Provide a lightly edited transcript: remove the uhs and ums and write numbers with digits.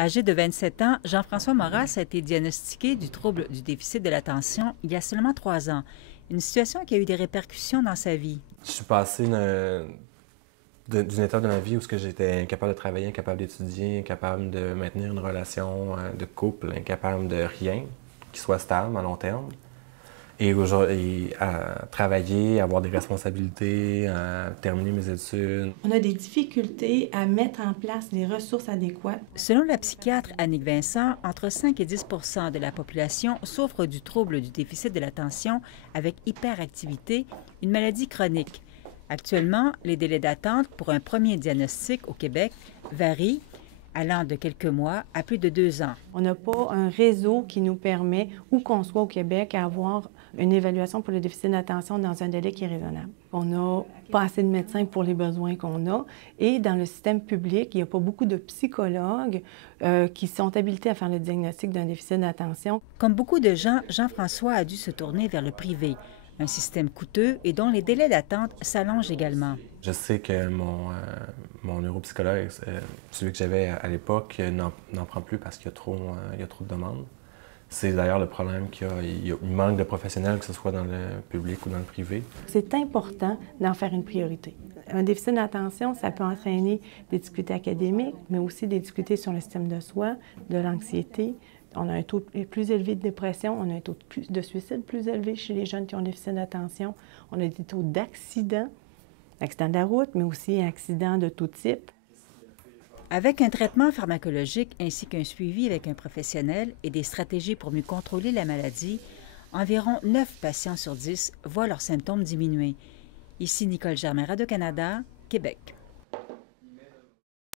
Âgé de 27 ans, Jean-François Maurras a été diagnostiqué du trouble du déficit de l'attention il y a seulement 3 ans. Une situation qui a eu des répercussions dans sa vie. Je suis passé d'une étape de ma vie où j'étais incapable de travailler, incapable d'étudier, incapable de maintenir une relation de couple, incapable de rien qui soit stable à long terme. Et aujourd'hui, à travailler, avoir des responsabilités, à terminer mes études. On a des difficultés à mettre en place des ressources adéquates. Selon la psychiatre Annick Vincent, entre 5 et 10 de la population souffre du trouble du déficit de l'attention avec hyperactivité, une maladie chronique. Actuellement, les délais d'attente pour un premier diagnostic au Québec varient, allant de quelques mois à plus de 2 ans. On n'a pas un réseau qui nous permet, où qu'on soit au Québec, à avoir une évaluation pour le déficit d'attention dans un délai qui est raisonnable. On n'a pas assez de médecins pour les besoins qu'on a et dans le système public, il n'y a pas beaucoup de psychologues qui sont habilités à faire le diagnostic d'un déficit d'attention. Comme beaucoup de gens, Jean-François a dû se tourner vers le privé, un système coûteux et dont les délais d'attente s'allongent également. Je sais que mon neuropsychologue, celui que j'avais à l'époque, n'en prend plus parce qu'il y a trop de demandes. C'est d'ailleurs le problème il manque de professionnels, que ce soit dans le public ou dans le privé. C'est important d'en faire une priorité. Un déficit d'attention, ça peut entraîner des difficultés académiques, mais aussi des difficultés sur le système de soi, de l'anxiété. On a un taux plus élevé de dépression, on a un taux de suicide plus élevé chez les jeunes qui ont un déficit d'attention. On a des taux d'accidents de la route, mais aussi accidents de tout type. Avec un traitement pharmacologique ainsi qu'un suivi avec un professionnel et des stratégies pour mieux contrôler la maladie, environ 9 patients sur 10 voient leurs symptômes diminuer. Ici Nicole Germain, Radio-Canada, Québec.